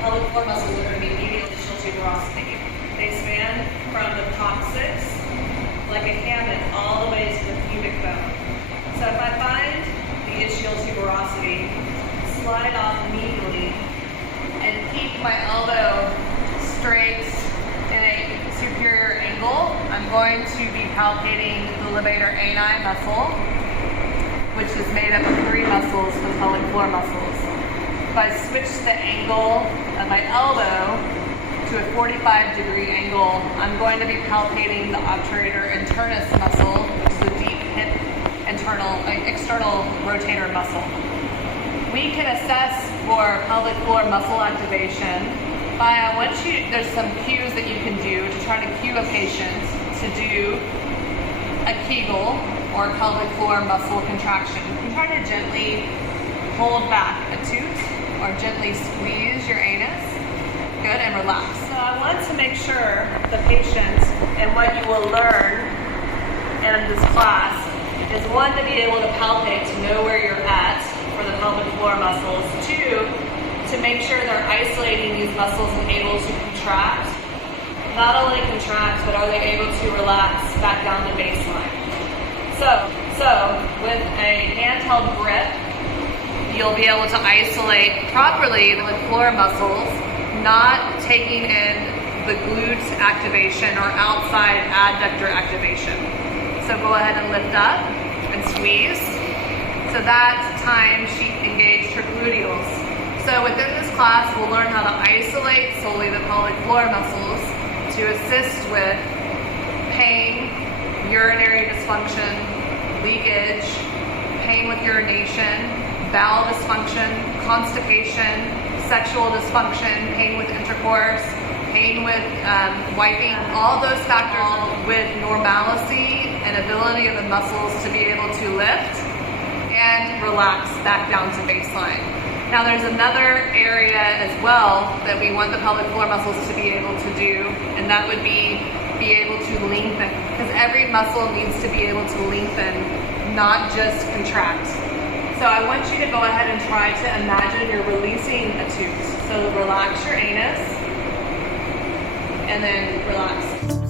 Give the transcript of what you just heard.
pelvic floor muscles are going to be medial ischial tuberosity. They span from the coccyx, like a hammock, all the way to the pubic bone. So if I find the ischial tuberosity, slide off medially, and keep my elbow straight in a superior angle, I'm going to be palpating the levator ani muscle, which is made up of 3 muscles, the pelvic floor muscles. If I switch the angle of my elbow to a 45-degree angle, I'm going to be palpating the obturator internus muscle, which is the deep hip external rotator muscle. We can assess for pelvic floor muscle activation by, there's some cues that you can do to try to cue a patient to do a Kegel or pelvic floor muscle contraction. You can try to gently hold back a tooth or gently squeeze your anus. Good, and relax. So I want to make sure the patient, and what you will learn in this class, is 1, to be able to palpate, to know where you're at for the pelvic floor muscles. 2, to make sure they're isolating these muscles and able to contract. Not only contract, but are they able to relax back down to baseline. So with a handheld grip, you'll be able to isolate properly the floor muscles, not taking in the glute activation or outside adductor activation. So go ahead and lift up and squeeze. So that time she engaged her gluteals. So within this class, we'll learn how to isolate solely the pelvic floor muscles to assist with pain, urinary dysfunction, leakage, pain with urination, bowel dysfunction, constipation, sexual dysfunction, pain with intercourse, pain with wiping, all those factors with normalcy and ability of the muscles to be able to lift and relax back down to baseline. Now there's another area as well that we want the pelvic floor muscles to be able to do, and that would be able to lengthen, because every muscle needs to be able to lengthen, not just contract. So I want you to go ahead and try to imagine you're releasing a tooth. So relax your anus, and then relax.